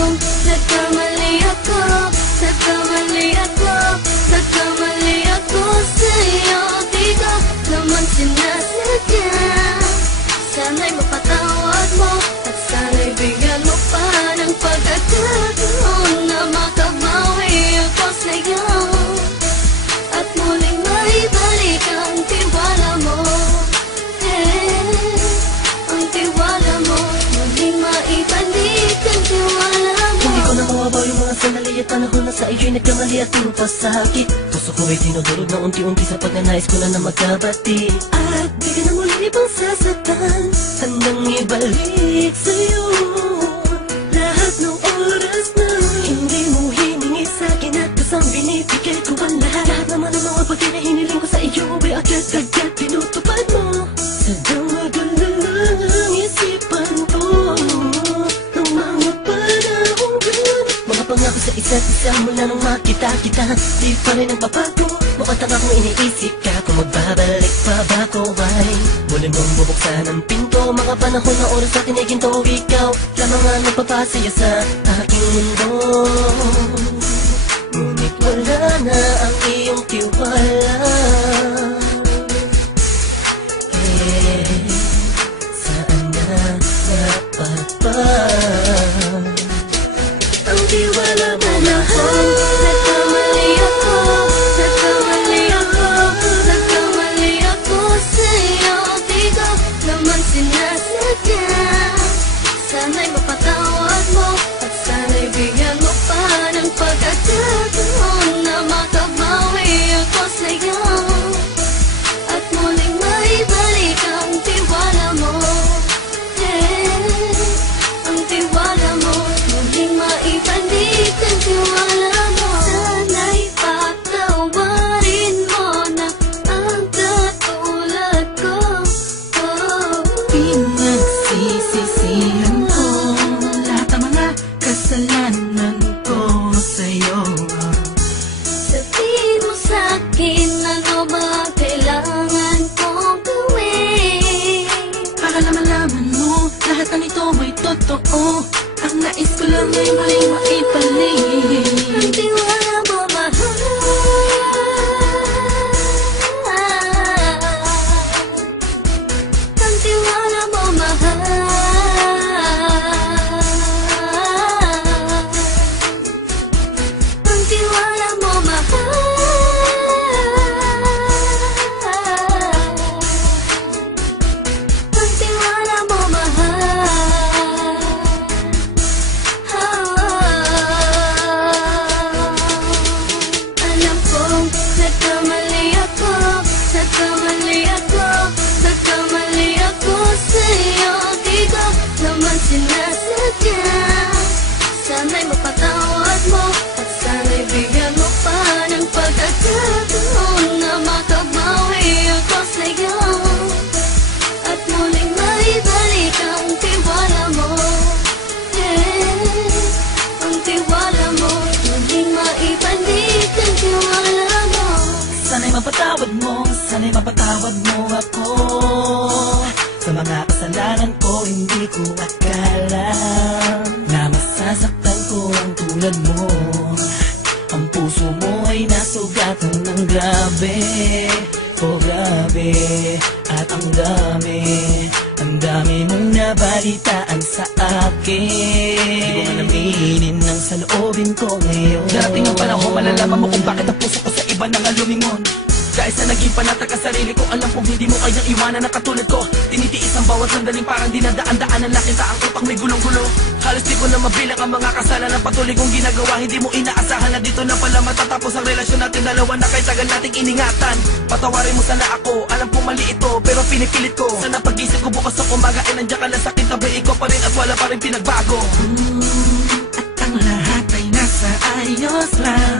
Kong nagkamali ako sa iyo'y nagkamali at puro pasakit Puso ko ay dinudurog na unti-unti sa pagnanais ko na na magkabati At di ka na muli ibang sasaktan. Handang ibalik sa'yo. Lahat ng oras na Hindi mo hiningi sa'kin at kusang binibigay ko ang lahat. Lahat naman ng mga bagay sa isa't isa mula nung makita kita Di pa rin nagbabago. Mukhang tanga kung iniisip ka. Kung magbabalik pa ba ko ay Muli mong bubuksan ang pinto. Mga panahon na oras na tiniginto Ikaw lamang ang nagpapasaya sa aking mundo. Ngunit wala na ang iyong tiwala nais ko lang ay muling maibalik Sana'y mapatawad mo, sana'y mapatawad mo ako. Sa mga kasalanan ko, hindi ko akala Na masasaktan ko ang tulad mo. Ang puso mo ay nasugatan ng grabe. Oh grabe, at ang dami Ang dami mong nabalitaan sa akin. Di ko man aminin ang saloobin ko ngayon. Darating ang panahon, malalaman mo kung bakit ang puso ko sa iba nang alumingon dahil sa naging panatag ang sarili ko. Alam kong hindi mo kayang iwanan na katulad ko. Tinitiis ang bawat sandaling parang dinadaan-daanan lang kita Ang utak may gulong-gulo. Halos di ko na mabilang ang mga kasalanan. Patuloy kong ginagawa Hindi mo inaasahan na dito na pala matatapos ang relasyon natin. Dalawa na kay tagal nating iningatan. Patawarin mo sana ako Alam kong mali ito pero pinipilit ko. Sana pag-isip ko bukas sa umaga Ay nandiyan ka na sa kitabi Ikaw pa rin at wala pa rin pinagbago. At ang lahat ay nasa ayos lang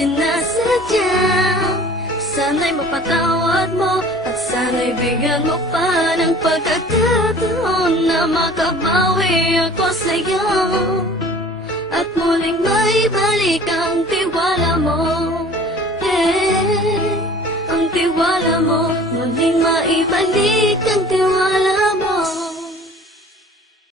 sinasadya. Sana'y mapatawad mo At sana'y bigyan mo pa ng pagkakataon Na makabawi ako sa'yo. At muling may balik ang tiwala mo. Eh, ang tiwala mo Muling maibalik ang tiwala mo